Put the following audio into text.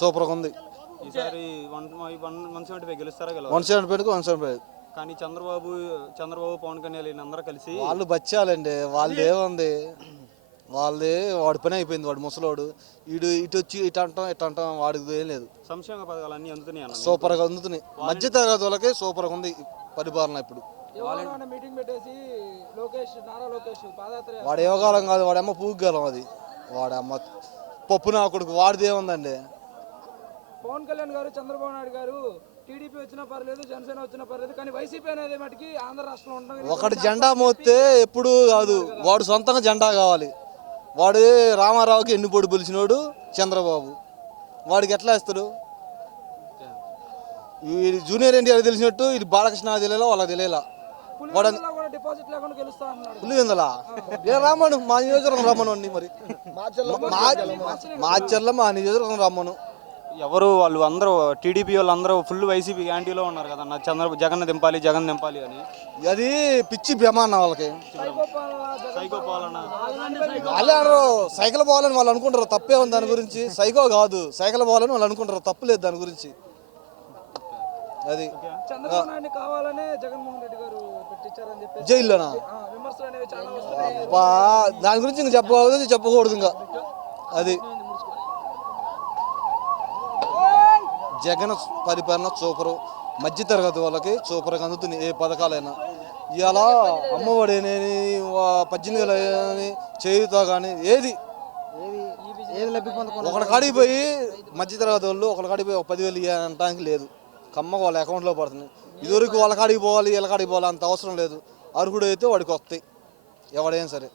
సూపర్గా ఉంది. ఈసారి 175 గెలుస్తారా? 175కి 175. కానీ చంద్రబాబు పవన్ కళ్యాణ్ అందరూ కలిసి వాళ్ళు బచ్చాలండి. వాళ్ళది ఏముంది, వాళ్ళది వాడి పని అయిపోయింది. వాడు ముసలోడు, ఇటు వచ్చి ఇటు అంటాం వాడికి ఏం లేదు. సంక్షేమ పథకాలు అన్ని అందుతున్నాయి అన్న. సూపర్గా అందుతున్నాయి. మధ్య తరగతి వాళ్ళకి సూపర్గా ఉంది పరిపాలన. ఇప్పుడు మీటింగ్ పెట్టేసి నారా లోకేష్ పాదయాత్ర వాడు యోగాలం కాదు, వాడమ్మ పూగాలం. అది వాడమ్మ పప్పు నా కొడుకు. వాడిది ఏముందండి. పవన్ కళ్యాణ్ గారు, చంద్రబాబు నాయుడు గారు టీడీపీ వచ్చినా పర్లేదు, జనసేన వచ్చినా పర్లేదు, కానీ వైసీపీ అనేది మటుకి ఆంధ్ర రాష్ట్రంలో ఉంటుంది. ఒకటి జెండా మోస్తే ఎప్పుడు కాదు, వాడు సొంతంగా జెండా కావాలి. వాడు రామారావుకి ఎన్ని పొడి పిలిచినోడు చంద్రబాబు. వాడికి ఎట్లా ఇస్తాడు? ఈ జూనియర్ ఎన్టీఆర్ తెలిసినట్టు ఇది బాలకృష్ణ తెలియలా, వాళ్ళకి తెలియలా. పులివెందలా ఏ రామను మా నియోజకవర్గం రమ్మను అండి. మరి మాచర్ల మా నియోజకవర్గం రమ్మను. ఎవరు వాళ్ళు అందరూ టీడీపీ వాళ్ళు అందరూ ఫుల్ వైసీపీ యాంటీలో ఉన్నారు కదన్న. జగన్ దింపాలి అని. అది పిచ్చి భ్రమాన్న వాళ్ళకి. సైకో పాలన. వాళ్ళే అనరు సైకిల్ పోవాలని వాళ్ళు అనుకుంటారు. తప్పే ఉంది దాని గురించి. సైకో కాదు, సైకిల్ పోవాలని వాళ్ళు అనుకుంటారు. తప్పు లేదు దాని గురించి. అది చంద్రబాబు నాయుడు కావాలనే జగన్మోహన్ రెడ్డి గారు పెట్టించారని చెప్పి జైల్లోనా విమర్శలు అనేవి చాలా వస్తున్నాయి. దాని గురించి ఇంకా చెప్పకూడదు ఇంకా. అది జగన్ పరిపాలన సూపరు. మధ్యతరగతి వాళ్ళకి సూపర్గా అందుతుంది ఏ పథకాలైనా. ఇవాళ అమ్మఒడి అని 18,000 చేయుతా కానీ ఏది ఒకళ్ళ కాడికి పోయి మధ్యతరగతి వాళ్ళు ఒకళ్ళ కాడికి పోయి 10,000 ఇవ్వడానికి లేదు. కమ్మగా వాళ్ళ అకౌంట్లో పడుతుంది. ఇదివరకు వాళ్ళ కాడికి పోవాలి, వీళ్ళ కాడికి పోవాలి అంత అవసరం లేదు. అర్హుడు అయితే వాడికి వస్తాయి ఎవడైనా సరే.